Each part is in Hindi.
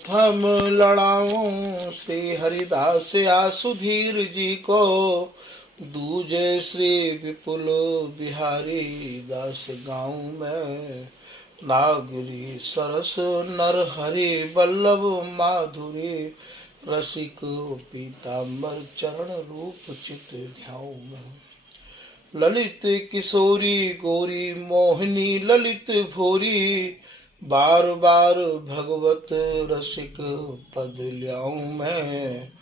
थम लड़ाऊं श्री हरिदास आसुधीर जी को। दूजे श्री विपुल बिहारी दास गाँव में। नागरी सरस नर हरि वल्लभ माधुरी। रसिक पीताम्बर चरण रूप चित ध्याऊं मैं। ललित किशोरी गोरी मोहिनी ललित भोरी। बार बार भगवत रसिक पद ल्याऊं मैं।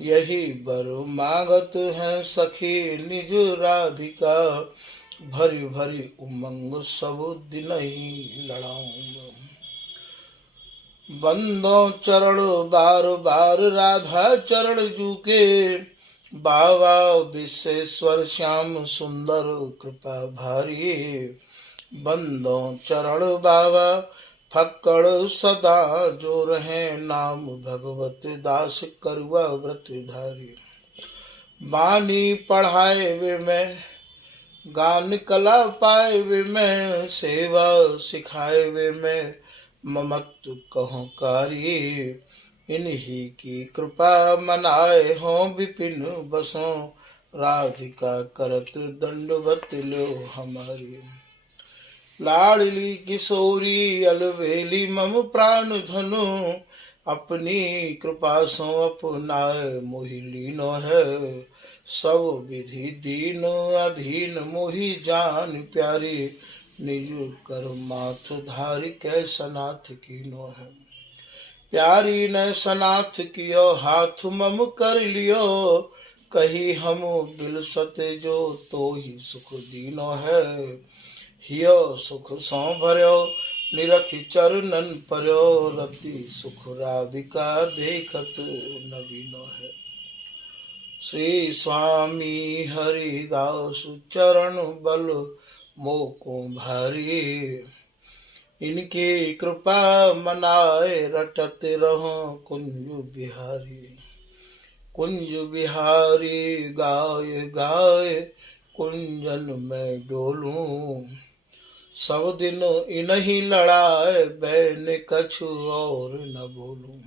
यही बर मांगत है सखी निज राधिका। भरी भरी उमंग सब दिन ही लड़ाऊं। बंदो चरण बार बार राधा चरण जूके। बाबा विश्वेश्वर श्याम सुंदर कृपा भारी। बंदो चरण बाबा फक्कड़ सदा जो रहे। नाम भगवत दास करुआ व्रत धारी। बानी पढ़ाए वे मैं गान कला पाए वे मैं। सेवा सिखाए वे मैं ममत्व कहो कारी। इन्हीं की कृपा मनाए हों विपिन बसों। राधिका करत दंडवत लो हमारी। लाडली किशोरी अलवेली मम प्राण धनु। अपनी कृपा सो अपनाए मोहि लीनो है। सब विधि दीन अधीन मोहि जान प्यारी। निज कर माथ धारी कै सनाथ कीनो है। प्यारी ने सनाथ कियो हाथ मम कर लियो। कही हम बिलसत जो तो ही सुख दीनो है। हियो सुख सौ भर्यो निरखि चरणन पर्यो। रति सुख राधिका देखत नवीनो है। श्री स्वामी हरिदास चरण बल मोको भारी। इनकी कृपा मनाए रटत रहो कुंज बिहारी। कुंज बिहारी गाय गाय कुंजन में डोलूं। सब दिन इन्हीं लड़ाए बैन कछु और न बोलूं।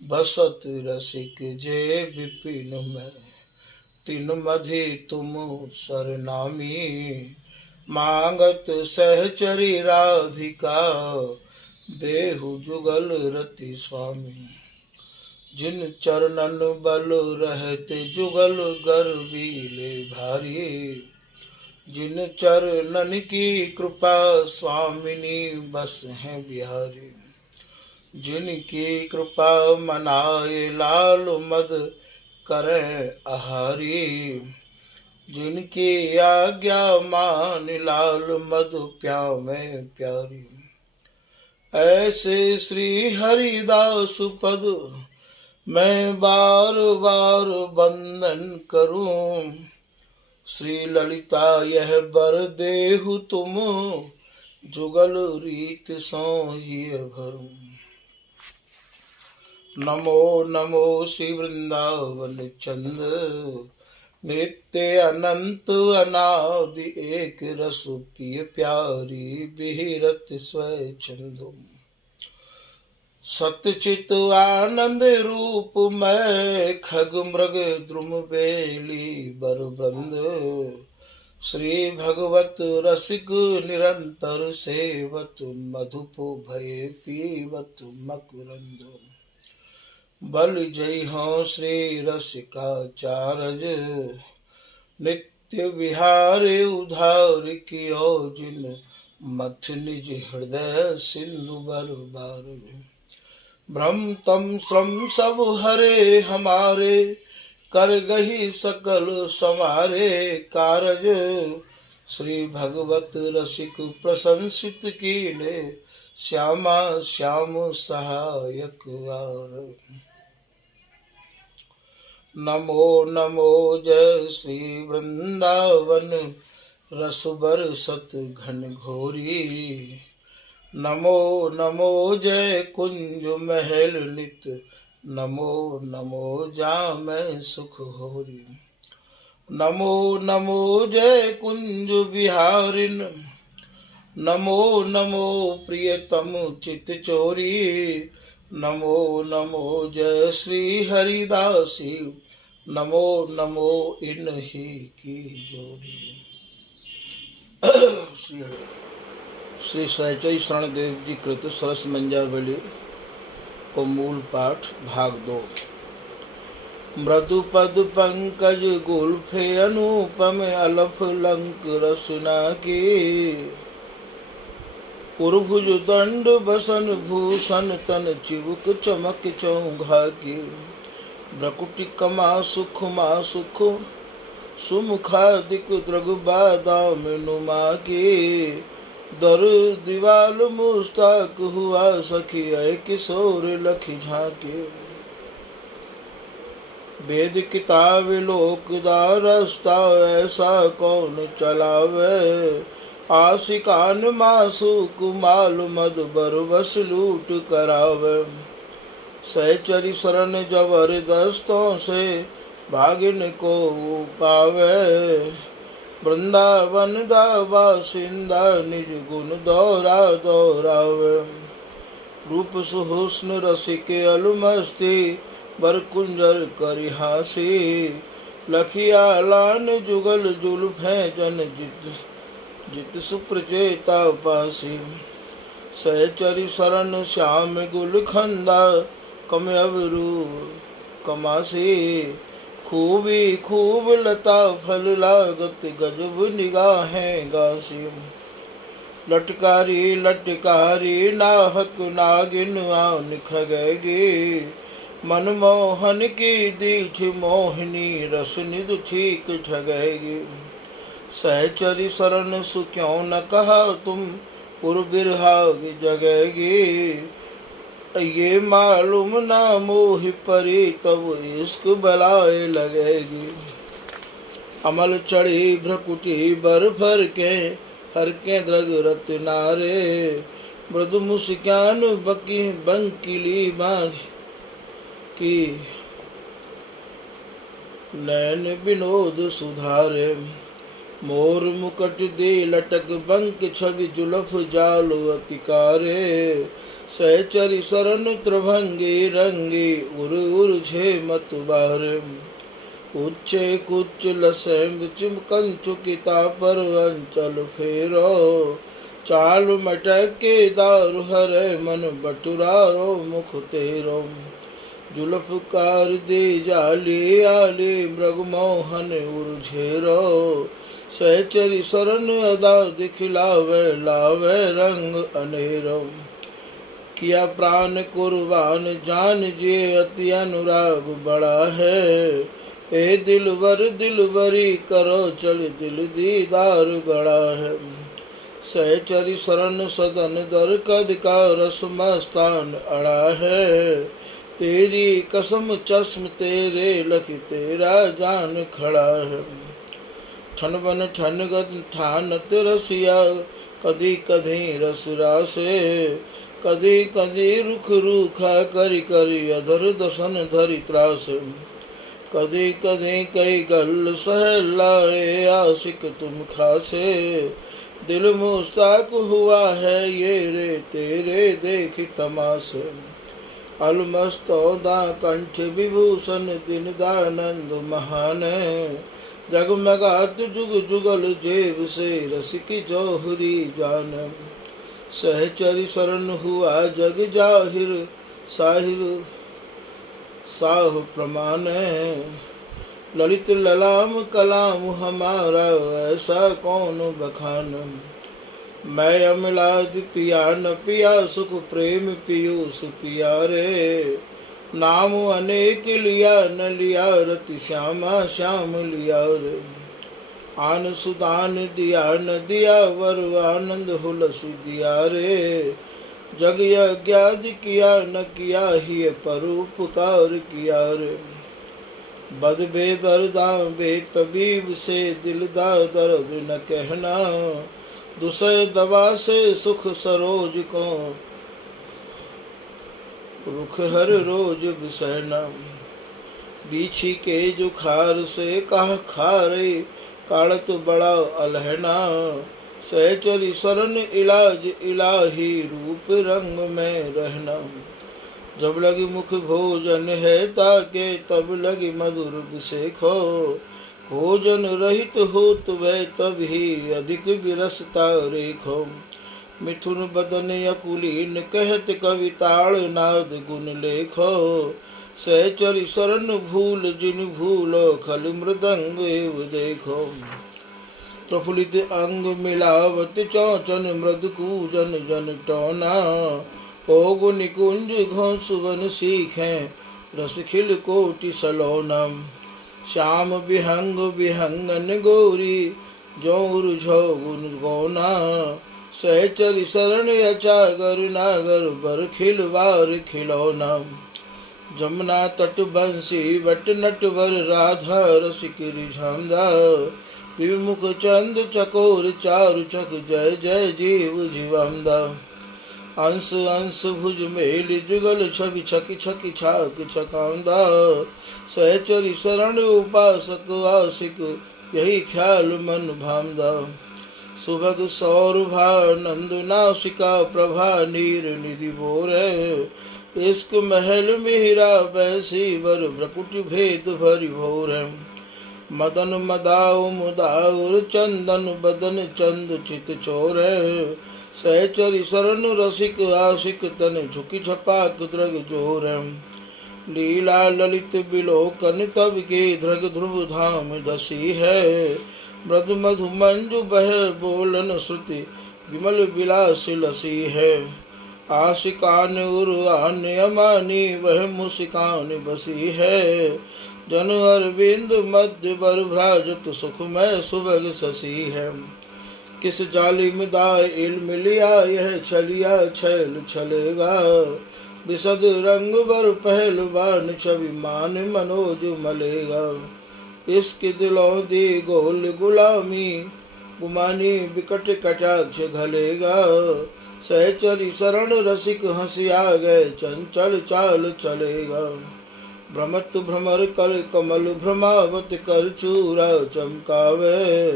बसत रसिक जे विपिन में तिन मधि तुम सरनामी। मांगत सहचरी राधिका देहु जुगल रति स्वामी। जिन चरणन बल रहते जुगल गर्वीले भारी। जिन चरणन की कृपा स्वामिनी बस हैं बिहारी। जिनकी कृपा मनाए लाल मद करें आहारी। जिनकी आज्ञा मान लाल मधु प्यामे प्यारी। ऐसे श्री हरिदास पद मैं बार बार वंदन करूं। श्री ललिता यह बर देहु तुम जुगल रीत सो ही भरूं। नमो नमो श्री वृंदावन चंद। नित्य अनंत अनादि एक रस पिय प्यारी। बिहरत स्वच्छंदो सतचित आनंद रूप में। खग मृग द्रुम बेली बर वृंद। श्री भगवत रसिक निरंतर सेवत। मधुप भय पीवत मकरंद। बल जय हो श्री रसिकाचार्य। नित्य विहार उधार कियो जिन। मथ निज हृदय सिंधु बर बार। भ्रम तम श्रम सब हरे हमारे। कर गही सकल समारे कारज। श्री भगवत रसिक प्रशंसित कीने। श्यामा श्याम सहायक आर। नमो नमो जय श्री वृंदावन रस बरसत घन घोरी। नमो नमो जय कुंज महल नित। नमो नमो जामै सुख होरी। नमो नमो जय कुंज बिहारिन। नमो नमो प्रियतम चित चोरी। नमो नमो जय श्री हरिदासी, नमो नमो इन्हीं की जोड़ी। श्री सहचरी शरणदेव जी कृत सरस मंजावली को मूल पाठ भाग 2। मृदु पद पंकज गुल्फे अनुपम अलफ लंक रसना के, उर्भुज दंड बसन भूषण तन चिबुक चमक चौघा के, ब्रकुटि कमा सुख सुमुखादिक द्रग बादाम नुमा के, दर दीवाल मुस्ताक हुआ सखी ऐ किशोर लखी झाके, वेद किताब लोकदा रास्ता ऐसा कौन चलावे, आशिकान मासूक माल मद बरबस लूट करावे, सहचरी शरण जबरदस्तों से भागिन को पावे, वृंदावन दा बासिंदा निज गुण दोहरावे, रूप सुहुस्न रसिक अलमस्ती बर कुंजर करि हासी, लखिया लान जुगल जुल्फे जन जित सुप्रचेता पासी, सहचरी शरण श्याम गुल खंदा कम अबरू कमासी, खूबी खूब लता फल लागत गजब निगाहें गासी, लटकारी लटकारी नाहक नागिन आन खगेगी, मनमोहन की दीठ मोहिनी रस निध ठीक ठगेगी, सहचरी शरण सु क्यों न कहा तुम उर्बिरहाग जगेगी, ये मालूम ना मोह परी तब इश्क बलाए लगेगी, अमल चढ़ी भ्रकुटी बर भर के हर के द्रग रत्नारे, मृदु मुस्कान बकी बंकिली बाघ की, नैन विनोद सुधारे, मोर मुकट दे लटक बंक छवि जुलफ जाल अतिकारे, सहचरी शरण त्रभंगी रंगी उर उर झे मत बारे, उच्चे कुच लसेम कंचुकिता पर अंचल फेरो, चाल मटक के दारु हरे मन बटुरारो मुख तेरो, जुल्फ कार दे जाली आली मृग मोहन उर्झेरो, सहचरी शरण अदा दिखलावे लावे रंग अनेरो, किया प्राण कुर्बान जान जे अति अनुराग बड़ा है, ए दिलबरी करो चल दिल दीदार गड़ा है, सहचरी शरण सदन दर कद का रस मस्तान अड़ा है, तेरी कसम चश्म तेरे लख तेरा जान खड़ा है, ठन बन ठन गद ठानत रसिया कदी कधी रस रासे, कदी कदी रुख रूखा करी करी अधर दसन धरि त्रास, कदी कदी कई गल सहलाए आशिक तुम खासे, दिल मुस्ताक हुआ है ये रे तेरे देख तमाशे, अलमस्तौदा कंठ विभूषण दिन दानंद महान, जगमगात जुग जुगल जेब से रसिक जौहरी जान, सहचरी शरण हुआ जग जाहिर साहिर साह प्रमाण, ललित ललाम कलाम हमारा ऐसा कौन बखान, मैं अमलाद पिया न पिया सुख प्रेम पीयूष पिया रे, नाम अनेक लिया न लिया रति श्यामा श्याम लिया रे, आन सुदान दिया न दिया वर आनंद हुलस दिया रे, जग यज्ञादि किया न किया ही परोपकार किया रे, बद बेदर्दा बेतबीब से दिल दा दर्द न कहना, दुसै दवा से सुख सरोज को रुख हर रोज बिसैना, बीछी के जुखार से कह खारे काड़त बड़ा अलहना, सहचरी शरण इलाज इलाही रूप रंग में रहना, जब लगी मुख भोजन है ताके, तब लगी मधुर अभिषेको। भोजन रहित होत वह तब ही, अधिक विरसता रेखो। मिथुन बदन अकुलीन, कहत कवि ताड़ नाद गुण लेखो। सहचरि शरण भूल जिन भूलो, खल मृदंग एव देखो। प्रफुल्लित अंग मिलावत चौचन, मृद कूजन जन टोना। ओगु निकुंज घोंसुवन सीखें, रस खिल कोटि सलोना। श्याम विहंग विहंगन गोरी, जौर झोगुन गौना। सहचरि शरण अचागर, नागर बर खिलवार खिलौना। जमुना तट बंसी वट नटवर, राधा रसिक रिझांदा। विमुख चंद चकोर चारु चक, जय जय जीव जीवंदा। अंश अंश भुज मेल जुगल, छवि छकी छकी छाक छकांदा। सहचरि शरण उपासक आशिक, यही ख्याल मन भांदा। सुभग सौरभानंद नासिका, प्रभा नीर निधि बोरे। इश्क महल मिहिरा बैसी वर, भ्रकुट भेद भरि भोर। मदन मदाउ मुदाउर, चंदन बदन चंद चित चोर। सहचरि शरण रसिक आशिक, तन झुकी छपाक द्रग जोर। लीला ललित बिलोकन, तब के ध्रग ध्रुव धाम दसी है। मृद मधु मंजु बह बोलन, श्रुति विमल विलास लसी है। आशिकान उर्वान अमानी, वह मुस्कान बसी है। जन अरविंद मध्य बर भ्राजत, सुखमय सुभग शशि है। किस जालिम दाय इल्म लिया, यह छलिया छैल छलेगा। विशद रंग बर पहलवान, छवि मान मनोज मलेगा। इसके दिलों दी गोल गुलामी, गुमानी बिकट कटाक्ष घलेगा। सहचरि शरण रसिक हंसिया गए, चंचल चाल चलेगा। भ्रमत भ्रमर कल कमल, भ्रमावत कर चूरा चमकावे।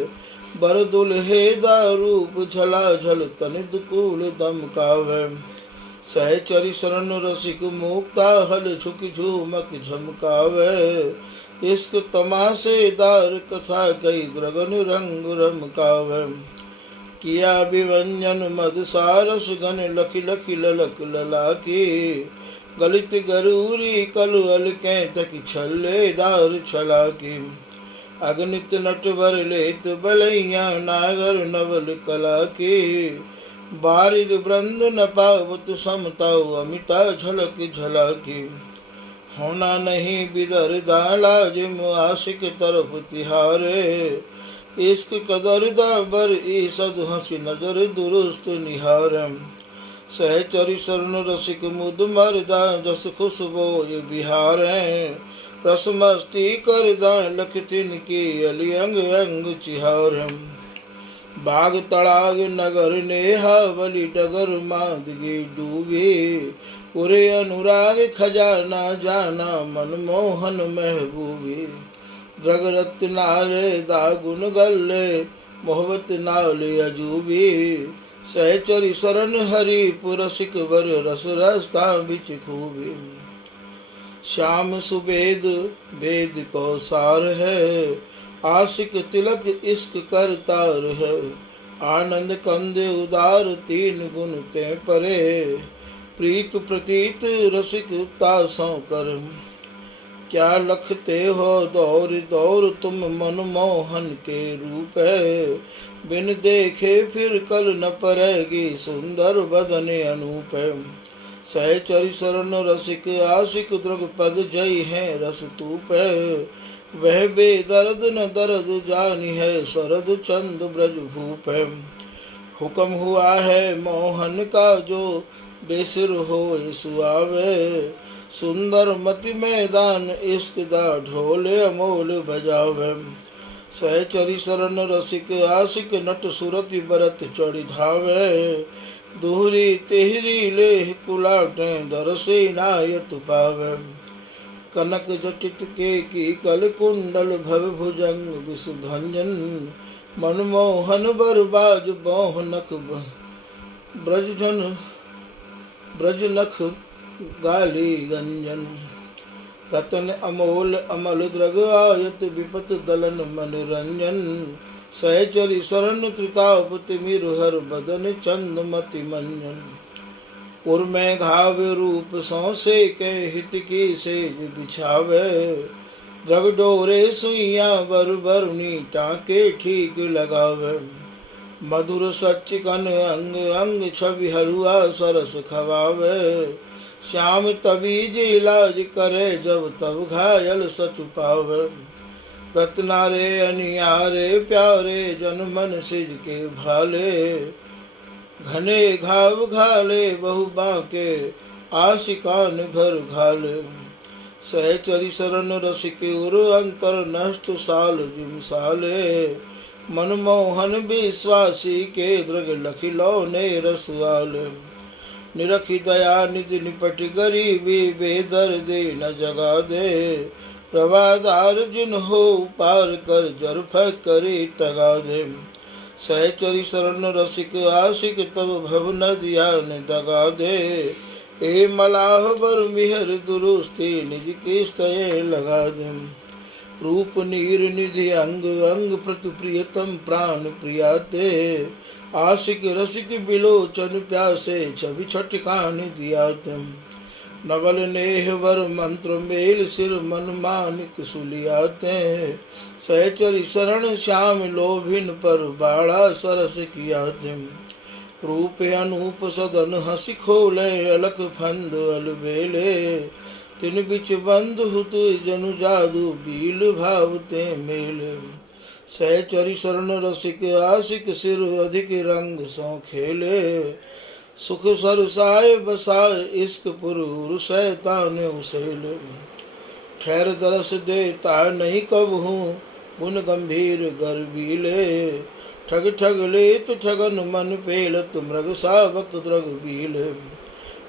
बर दुल्हे दारूप झलाझल, तन दुकूल दमकावे। सहचरि शरण रसिक मुक्ता, हल झुक झूमक झमकावे। इश्क तमाशेदार कथा, कई द्रगन रंग रमकावे। किया विवंजन मद सारस घन, लखि लखि ललक ललाकी। गलित गरूरी कलुअल के, तक छल्लेदार छलाकी। अगणित नटवर लेत बलैया, नागर नवल कला की। बारिद वृंद न पावत समताउ, अमिता झलक झलाकी। होना नहीं बिदर दाला, जिम आशिक तरफ तिहारे। इश्क कदर दाबर ईसद, हंसी नजर दुरुस्त निहारम। सहचरि शरण रसिक मुद मरदा, जस खुशबो ये बिहार है। रस मस्ती कर दां, लख तिनकी अली अंग अंग चिहार। बाग तड़ाग नगर नेहा, बलि डगर मादगी डूबी। उरे अनुराग खजाना जाना, मनमोहन महबूबी। द्रग रत्नाले दागुन गल्ले, मोहब्बत नाले अजूबी। सहचरि शरण हरि पुरसिक वर, रस रस्ता बिच खूबी। श्याम सुबेद वेद को सार है, आशिक तिलक इश्क कर तार है। आनंद कंद उदार, तीन गुण ते परे। प्रीत प्रतीत रसिक तासों कर। क्या लखते हो दौर दौर, तुम मनमोहन के रूप है। बिन देखे फिर कल न परेगी, सुंदर बदन अनूप है। सहचरि शरण रसिक आशिक, द्रग पग जई है रस तूप है। वह बेदर्द न दर्द जानी है, शरद चंद ब्रज भूप है। हुक्म हुआ है मोहन का, जो बेसिर हो सुआवे। सुंदर मति मैदान इश्क दा, ढोले अमोल बजावे। सहचरि शरण रसिक आशिक, नट सुरति बरत चढ़ी धावे। दोहरी तेहरी लेह कुलाटे, दरसे नायत पावे। कनक जटित के की कल कुंडल, भव भुजंग विसुभंजन। मनमोहन बरबाज बोह नख, ब्रज नख गाली गंजन। रतन अमोल अमल द्रग आयत विपत दलन मनोरंजन। सहचरी शरण त्रितापति मिरुहर बदन चंदमति मंजन। उर्मै घाव रूप सौसे के हित की सेज बिछावे। द्रग डोरे सुइया बर बरुनी टाके ठीक लगावे। मधुर सच कन अंग अंग छवि हरुआ सरस खवावे। श्याम तबीज इलाज करे जब तब घायल सच पावे। रत्नारे अनियारे प्यारे जन मन सिज के भाले। घने घाव घाले बहु बांके आशिकान घर घाले। सहचरी शरण रसिक उर अंतर नष्ट साल जिमसाले। मनमोहन विश्वासी के दृग लखिलो ने रसवाले। निरखी दया निधि निपट गरीबी बेदर्द न जगा दे। रवादार जिन हो पार कर जरफ करे तगा दे। सहचरी शरण रसिक आशिक तब भव नदिया न दगा दे। ए मलाह बर मिहर दुरुस्ती निज किस्तये लगा दे। रूप नीर निधि अंग अंग प्रति प्रियतम प्राण प्रियाते। आशिक रसिक बिलोचन प्यासे छवि छटकान दिया तुम। नवल नेह वर मंत्र मेल सिर मन मानिक सुलियाते। सहचरी शरण श्याम लोभिन पर बाड़ा सरस किया तुम। रूप अनूप सदन हंसी खोले अलख फंद अलबेले। तिन बिच बंद हुत जनु जादू बील भावते मेले। सहचरी शरण रसिक आशिक सिर अधिक रंग सौ खेले। सुख सरसाए बसाए इश्क पुरूर शैतान उसेले। ठहर दरस देता नहीं कब हूँ गुण गंभीर गर्बीले। ठग ठग ले तो ठगन मन पेलत मृग सावक द्रग बीले।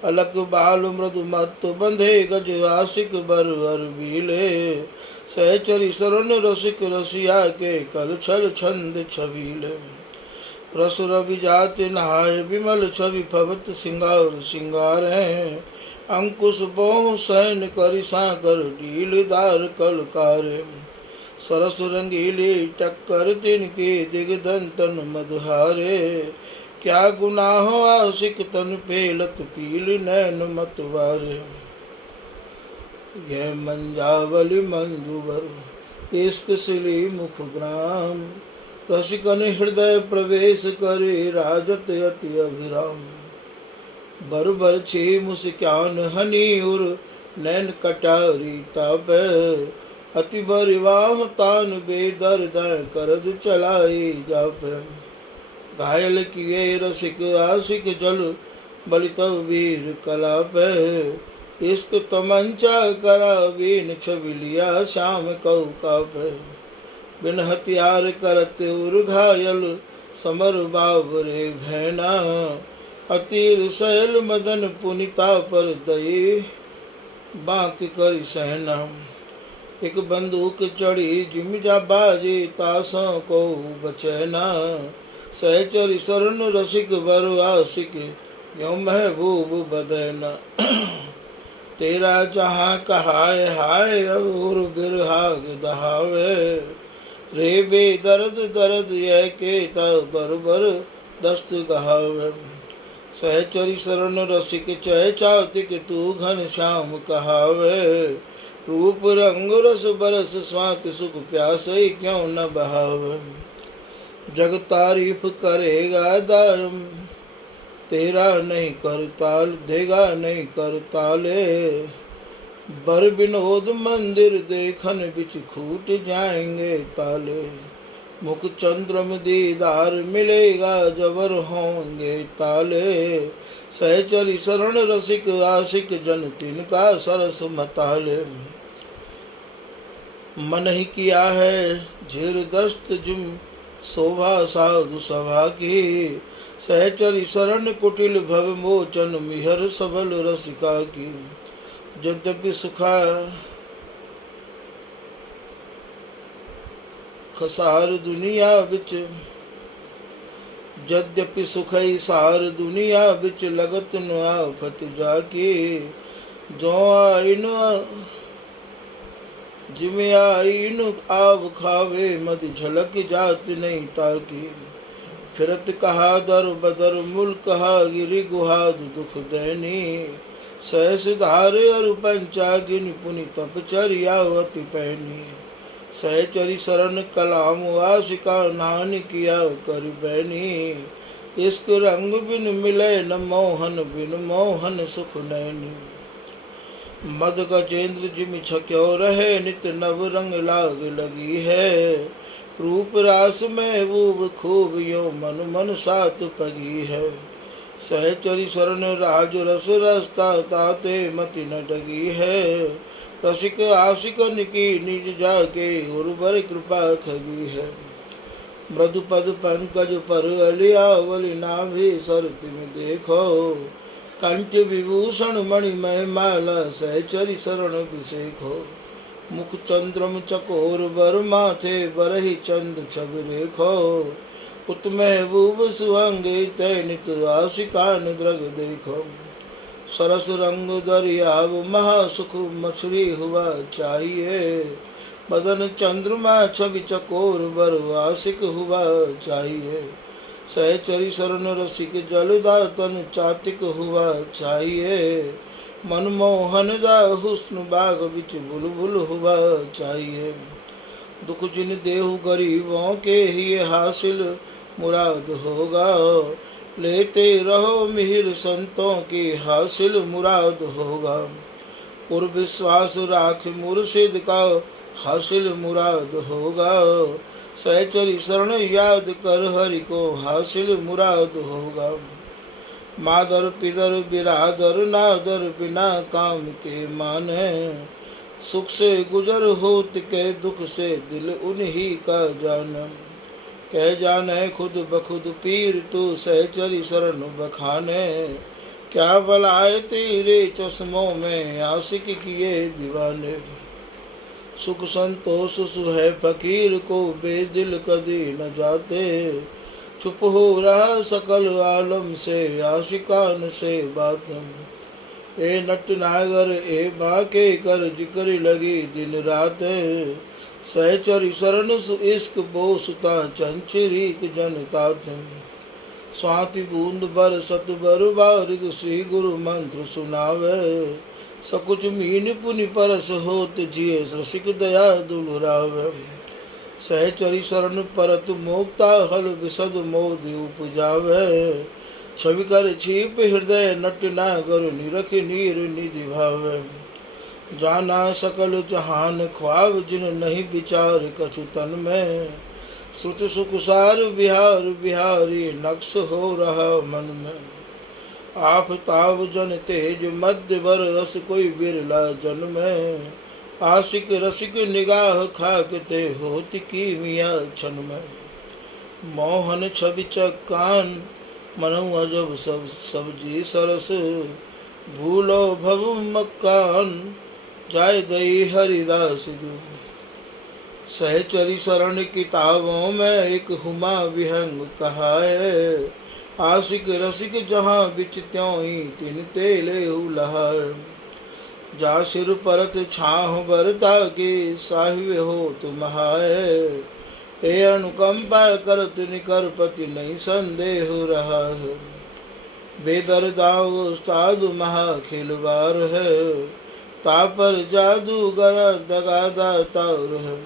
अलक बाल मृदु मत बंधे गज आशिक बर वर बीले। सहचरी शरण रसिक रसिया के कल छल छंद छबीले। रस रवि जाति नहाय विमल छवि फवत सिंगार सिंगार है। अंकुश बोह सैन करि साकर डीलदार कलकारे। सरस रंगीली टक्कर तिनके दिगदंतन मधुहारे। क्या गुनाह आशिक तन पेलत पील नैन मतवारे। यह मंजावली मंजुबर इश्क सिली मुख ग्राम। रसिकन हृदय प्रवेश करे राजत अति अभिराम। बर बर छे मुस्कान हनी उर नैन कटारी ताप। अति बरिवाह तान बेदर्द करद चलाई जाप। घायल किए रसिक आशिक जल बलित वीर कलाप। इश्क तमंचा करा बीन छबिलिया श्याम कौ काप। बिन हथियार करत उर घायल समर बाबरे भैना। अतीर शैल मदन पुनिता पर दई बांक करी सहना। एक बंदूक चढ़ी जिम जा बाजे तासों को बचैना। सहचरी शरण रसिक बर आशिक यो महबूब बदना। तेरा जहाँ कहाय हाय अब उर बिरहाग दहावे। रे बेदर्द दर्द यह के दरबर दस्त गहावे। सहचरी शरण रसिक चह चातिक तू घन श्याम कहावे। रूप रंग रस बरस स्वाति सुख प्यासे क्यों न बहावे। जग तारीफ करेगा दायम तेरा नहीं करताल देगा नहीं करताले। बर विनोद मंदिर देखन बिच खूट जाएंगे ताले। मुख चंद्रम दीदार मिलेगा जबर होंगे ताले। सहचरी शरण रसिक आशिक जन तिनका सरस मताले। मन ही किया है झिर दस्त जिम शोभा साधु सभा की। सहचरी शरण कुटिल भव मोचन मिहर सबल रसिका की। यद्यपि सुखा खसार दुनिया बिच यद्यपि सुखई सार दुनिया बिच लगत न आफत जाकी। जो आइन जिमे आइन आब खावे मद झलक जात नहीं ताकी। फिरत कहा दर बदर मुल कहा गिरि गुहाद दुख दैनी। सहस धार अरु पंचागिन पुनि तपचर्यावति पैनी। सहचरी शरण कलाम आशिका नान किया कर बैनी। इश्क रंग बिन मिले न मोहन बिन मोहन सुख नैनी। मद गजेंद्र जिमि छक्यो रहे नित नव रंग लाग लगी है। रूप रास में बूब खूब यो मन मन सात पगी है। सहचरी शरण राज रस रसता ताते मति न डगी है। रसिक आशिकन की निज जाके उर्वर कृपा खगी है। मृदु पद पंकज पर अलियावली नाभि सर तिम देखो। कंच विभूषण मणिमय माला सहचरी शरण अभिषेको। मुख चंद्रम चकोर बर माथे बरहि चंद छब रेखो। उत महबूब सुअंगे तैनित आशिकान द्रग देखो। सरस रंग दरियाव महासुख मछली हुआ चाहिए। बदन चंद्रमा छवि चकोर बर आशिक हुआ चाहिए। सहचरी शरण रसिक जलदातन चातिक हुआ चाहिए। मनमोहन दा हुस्न बाग बिच बुलबुल हुआ चाहिए। दुख जिन देहु गरीबों के ही हासिल मुराद होगा। लेते रहो मिहिर संतों की हासिल मुराद होगा। और विश्वास राख मुर्शिद का हासिल मुराद होगा। सहचरी शरण याद कर हरि को हासिल मुराद होगा। मादर पिदर बिरादर नादर बिना काम के माने। सुख से गुजर होत के दुख से दिल उन्हीं का जाना। कह जाने खुद बखुद पीर तू सहचरी शरण बखाने। क्या बलाए तेरे चश्मों में आशिक किए दीवाने। सुख संतोष सुहे फकीर को बेदिल कदी न जाते। चुप हो रहा सकल आलम से आशिकान से बातम। ए नट नागर ए बाके कर जिक्र लगी दिन रात। सहचरी शरण सु इश्क बोसुता चंचरीक जनता तुम। स्वाति बूंद बर सत बर बारिद श्री गुरु मंत्र सुनावे। सकुच मीन पुनि परस होत जिये रसिक दया दुलरावे। सहचरी शरण परत मोक्ता हल विशद मोद उपजावे। छवि कर छीप हृदय नट नागर निरख नीर निधि भावे। जाना सकल जहान ख्वाब जिन नहीं विचार कछु तन में। श्रुत सुख सार बिहार बिहारी नक्श हो रहा मन में। आफताब जन तेज मध्य बर अस कोई बिरला जन में। आशिक रसिक निगाह खाकते होती की मिया छन में। मोहन छवि चक्कान मनु अजब सब सब्जी सरस। भूलो भव मक्कान जाय दई हरिदास दू। सहचरी शरण किताबों में एक हुमा विहंग कहा है। आशिक रसिक जहाँ बिच त्यों ही तिन तेले लहाय। जा सिर परत छाह बरता के साहिब हो तुम्हाय। ए अनुकंपा करत निकर पति नहीं संदेह रहा है। बेदरदाव उस्ताद महा खिलवार है। तापर जादूगर दगादा तार है।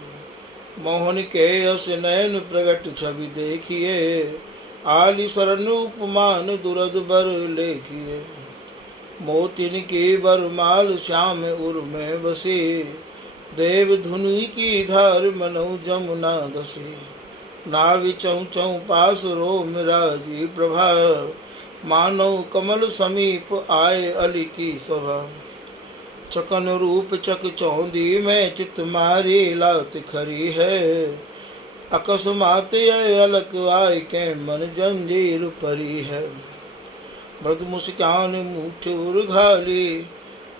मोहन के अस नयन प्रगट छवि देखिए। आली शरण उपमान दुरद बर लेखिए। मोतिन की बरमाल श्याम उर में बसी। देव धुनि की धार मनो जमुना दसी। नावि चौं चौं पास रोम राजी प्रभा। मानव कमल समीप आए अली की सभा। चकन रूप चक चौंदी में चित मारी लात खरी है। अकस्मात अलक आय के मन जंजीर परी है। मृद मुस्कान मुठ उर्घाली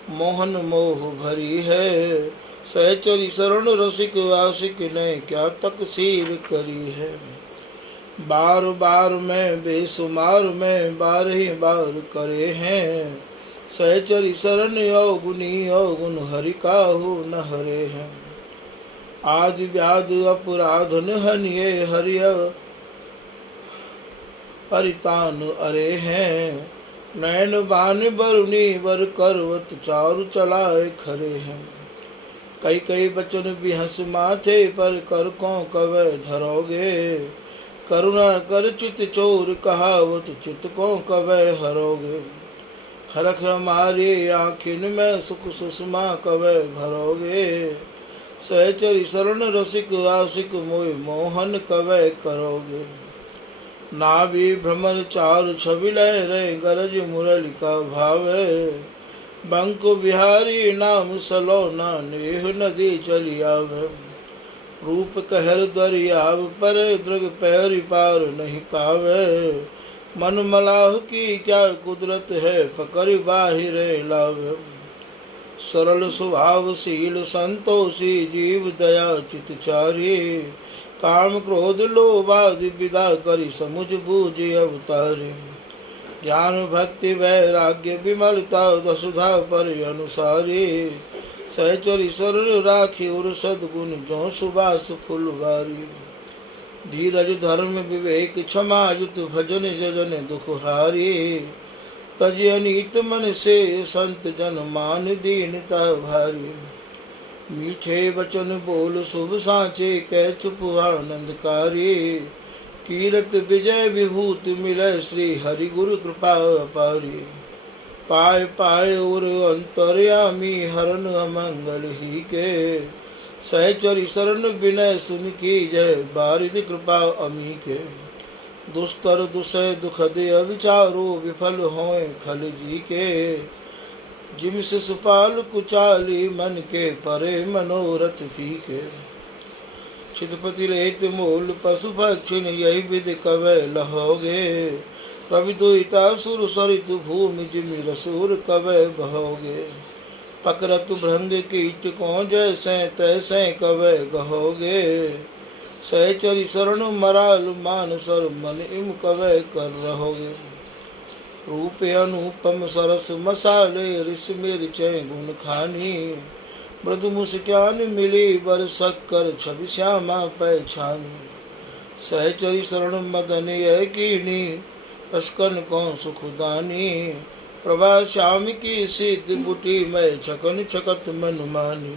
मोहन मोह भरी है। सहचरी शरण रसिक आशिक ने क्या तकसीर करी है। बार बार में बेसुमार में बार ही बार करे हैं। सहचरी शरण अवगुनी अवगुण हरि काहू न हरे हैं। आदि व्याध अपराधन हनिये हरिय हरितान अरे हैं। नैन बान बरुनी बर करवत चारु चलाए खरे हैं। कई कई बचन बिहस माथे पर कर को कवै धरोगे। करुणा कर चित चोर कहावत चित को कवै हरोगे। हरख हमारी आँखिन में सुख सुषमा कवै भरोगे। सहचरी शरण रसिक आशिक मोह मोहन कवै करोगे। नाभि भ्रमर चारु छवि लहरे गरज मुरली का भावे। बंक बिहारी नाम सलोना नेह नदी चली आवे। रूप कहर दरियाव पर दृग पैर पार नहीं पावे। मन मलाह की क्या कुदरत है पकड़ बाहिरे लावे। सरल स्वभावशील संतोषी जीव दया चितचारी। काम क्रोध लोभ आदि विदा करी समुझ बूझ अवतारी। ज्ञान भक्ति वैराग्य विमलता दशधा पर अनुसारी। सहचरी शरण राखी और सद्गुण जो सुबास फुलवारी। धीरज धर्म विवेक क्षमा युत भजन जजन दुख हारी। तज अनीत मन से संत जन मान दीनता भारी। मीठे वचन बोल शुभ साचे कै चुप आनंदकारी। कीरत विजय विभूत मिले श्री हरि गुरु कृपा अपारी। पाए पाए और अंतर्यामी हरन अमंगल ही के। सहचरी शरण विनय सुन की जय बारिद कृपा अमी के। दुस्तर दुसह दुखद अविचारो विफल होए खल जी के। जिम से सुपाल कुचाली मन के परे मनोरथ फीके। चितपति लेत मूल पशु पक्षिन यही विधि कवै लहोगे। रवि दुहिता सुर सरित भूमि जिमि रसूर कवै बहोगे। पकरत भृंग कीट को जैसे तैसे कवै गहोगे। सहचरी शरण मराल मानसर मन इम कवै कर रहोगे। रूप अनुपम सरस मसाले रिस मिर्चै गुण खानी। मृदु मुस्कान मिली बर शक्कर छवि श्यामा पहचानी। सहचरी शरण मदन यह कीनी रसकन को सुखदानी। प्रभा श्याम की शीत बुटी में छकन छकत मन मानी।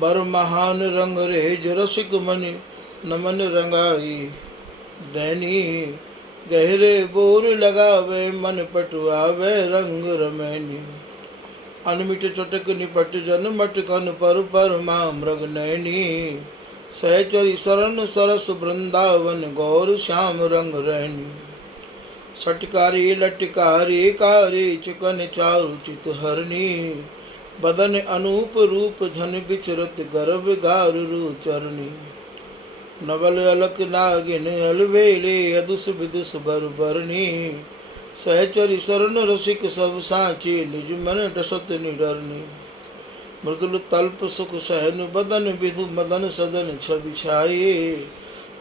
बर महान रंग रेज रसिक मनि नमन रंगाई। दैनी गहरे बोर लगावे मन पटुआवे रंग रमैनी। अनमिट चटक निपट जन मटकन पर माँ मृग नैनी। सहचरी शरण सरस वृंदावन गौर श्याम रंग रैनी। सटकारी लटकारी कारी चिकन चारु चित हरनी। बदन अनूप रूप धन विचरत गर्भ गारु चरणी। नवल अलक नागिन अलवेले अदुस विदुस बरबरनी। सहचरी शरण रसिक सब साची निज मन डसत निडरनी। मृदुल तल्प सुख सहन बदन विधु मदन सदन छवि छाये।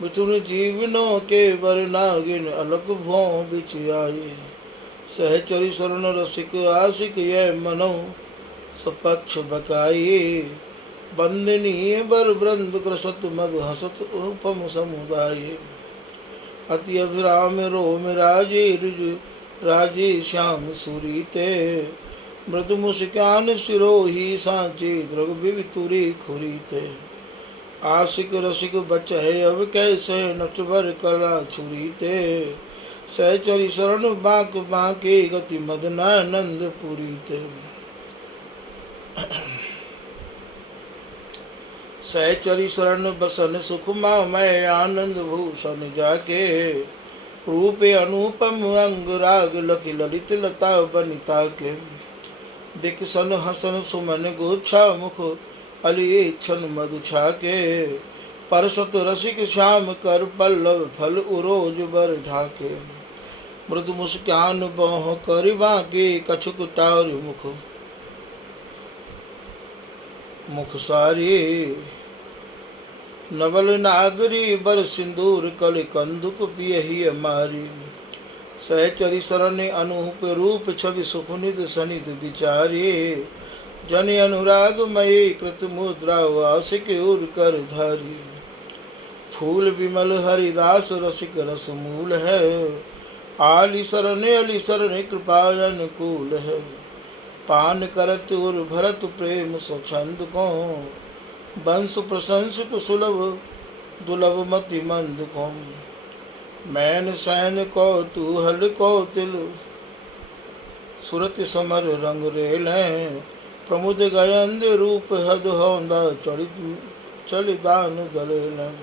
मिथुन जीवनों के बर नागिन अलक भों बिच आये। सहचरी शरण रसिक आशिक ये मनो सपक्ष बकाये। बंदनीय बर वृंद कृसत मधु हसत उपम समुदाय। अति अभिराम रोम राजे रुज राजे श्याम सुरीते। मृदु मुस्कान सिरोही सांचे द्रग वितुरी खुरीते। आशिक रसिक बचै अब कैसे नटवर कला छुरीते। सहचरी शरण बांक बांके गति मदनानंद पुरीते। सहचरी शरण बसन सुखमा मैं आनंद भूषण जाके। रूप अनुपम अंग राग लखि ललित लता बनिता के। दिक्सन हसन सुमन गुच्छा मुख अलिक्षण मधु छाके। परसत रसिक श्याम कर पल्लव फल उरोज बर ढाके। मृदु मुस्कान बह कर बांके कछुक टार मुख सारी। नवल नागरी बर सिंदूर कल कंदुक पियही मारी। सहचरी शरण अनूप रूप छवि सुखनिध सनिध विचारे। जन अनुराग मयी कृत मुद्रा वासिक उर कर धारी। फूल विमल हरिदास रसिक रस मूल है। आली शरण कृपा अनुकूल है। पान करत उर भरत प्रेम स्वच्छंद को। वंश प्रशंसित सुलभ दुलभ मति मंद को। मैन सैन कौतूहल कौतिल सुरत समर रंग रेलें। प्रमुद गयंद रूप हद होंदा चलिदान दलेलें।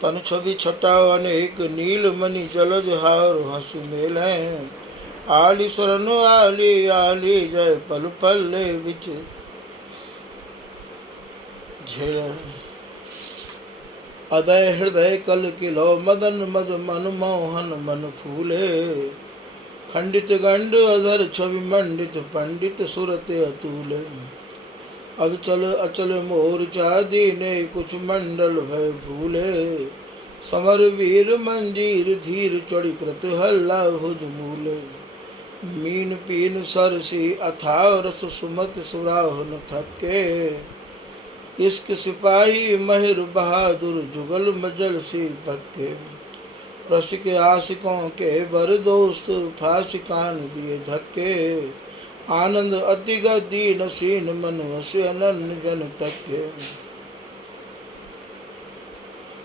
तन छवि छटा अनेक नील मणि जलज हार हंसु मेलें। आली शरण आली आली जय पल पल्ले बिच झेलें। अदय हृदय कल किलो मदन मद मन मोहन मन फूले। खंडित गंड अधर छवि मंडित पंडित सुरत अतुल। अब चल अचल मोर्चा दीने कुछ मंडल भय भूले। समर वीर मंजीर धीर चढ़ी कृत हल्ला भुज मूले। मीन पीन सरसी अथा रस सुमत सुराह न थके। इश्क सिपाही महिर बहादुर जुगल मजल सी पक्के। रसिक आशिकों के बर दोस्त फांसी कान दिए धक्के। आनंद अति गति नसीन मन वसे अनन्य जन तक्के।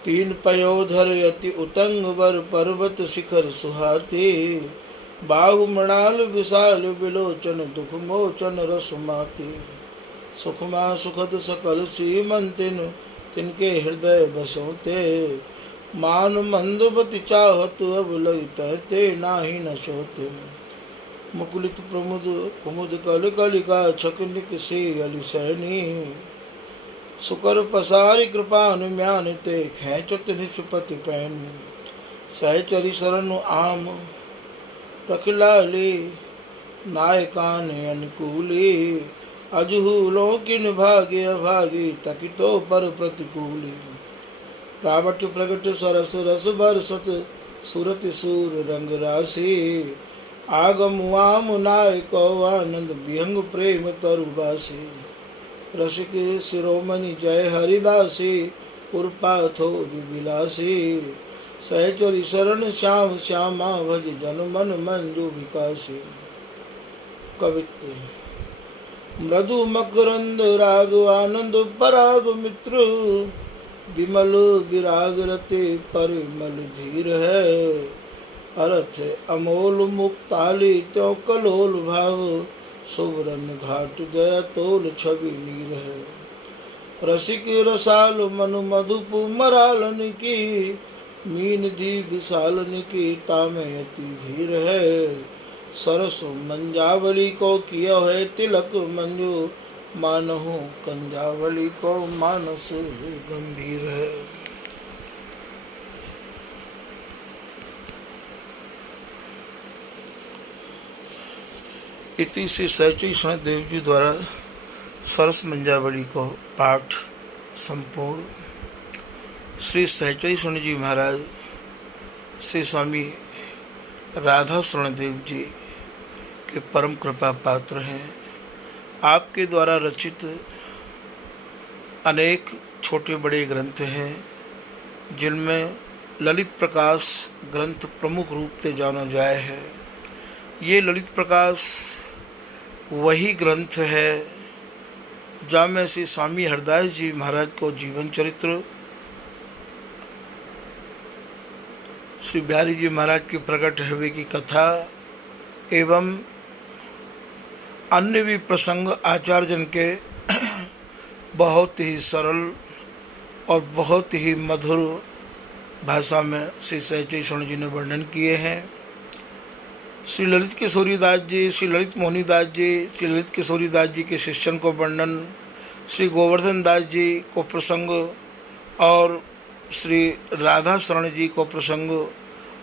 पीन पयोधर अति उतंग वर पर्वत शिखर सुहाती। बाहु मृणाल विशाल विलोचन दुख मोचन रस माती। सुखमा सुखद सकल सीमंतिन तिनके हृदय बसोते। मान मंदबति चाहत अब लगिते नाही न सोते। मुकुलित प्रमुद कुमुद कल कलिका छकनिक से अलिसैनी। सुकर पसारी कृपान म्यान ते खेचत निष्पति पैनी। सहचरी शरण आम रखलाली नायकान अनुकूली। अजहूलों किन भाग्य अभागी तकितो पर प्रतिकूली। प्रावट प्रगट सरस रस बरसत सुरत सूर रंग राशि। आगम आम नायक आनंद विहंग प्रेम तरुबासी। रसिक शिरोमणि जय हरिदासी उर्पाथोद विलासी। सहचरी शरण श्याम श्यामा भज जन मन मंजु विकासी। कवित्व मृदु मकरंद राग आनंद पराग मित्र। विमल विराग रते परिमल धीर है। अर्थ अमोल मुक्ताली त्यों कलोल भाव। सुवरन घाट जय तोल छवि नीर है। रसिक रसाल मनु मधुप मरालन की। मीन धी विशालन की तामे अति भीर है। सरस मंजावली को किया है तिलक मंजू। मानहु कंजावली को मानस गंभीर है। इति श्री सहचरी शरण देव जी द्वारा सरस मंजावली को पाठ संपूर्ण। श्री सहचरी शरण जी महाराज श्री स्वामी राधा शरण देव जी के परम कृपा पात्र हैं। आपके द्वारा रचित अनेक छोटे बड़े ग्रंथ हैं, जिनमें ललित प्रकाश ग्रंथ प्रमुख रूप से जाना जाए है। ये ललित प्रकाश वही ग्रंथ है जहाँ में श्री स्वामी हरदास जी महाराज को जीवन चरित्र, श्री बिहारी जी महाराज के प्रकट हुए की कथा एवं अन्य भी प्रसंग आचार्य जन के बहुत ही सरल और बहुत ही मधुर भाषा में श्री सहचरी शरण जी ने वर्णन किए हैं। श्री ललित किशोरी दास जी, श्री ललित मोहनी दास जी, श्री ललित किशोरी दास जी के शिष्यन को वर्णन, श्री गोवर्धन दास जी को प्रसंग और श्री राधा शरण जी को प्रसंग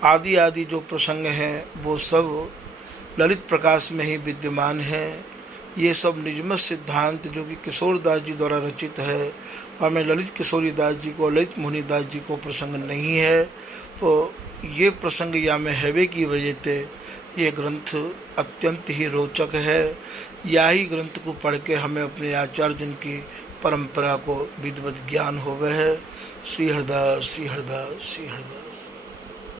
आदि आदि जो प्रसंग हैं वो सब ललित प्रकाश में ही विद्यमान है। ये सब निजमत सिद्धांत जो कि किशोर दास जी द्वारा रचित है, हमें ललित किशोरी दास जी को, ललित मोहनी दास जी को प्रसंग नहीं है। तो ये प्रसंग या में हैवे की वजह से ये ग्रंथ अत्यंत ही रोचक है। या ही ग्रंथ को पढ़ के हमें अपने आचार्य जन की परंपरा को विधिवत ज्ञान होवे है। श्री हरदास, श्री हरदास, श्री हरदास।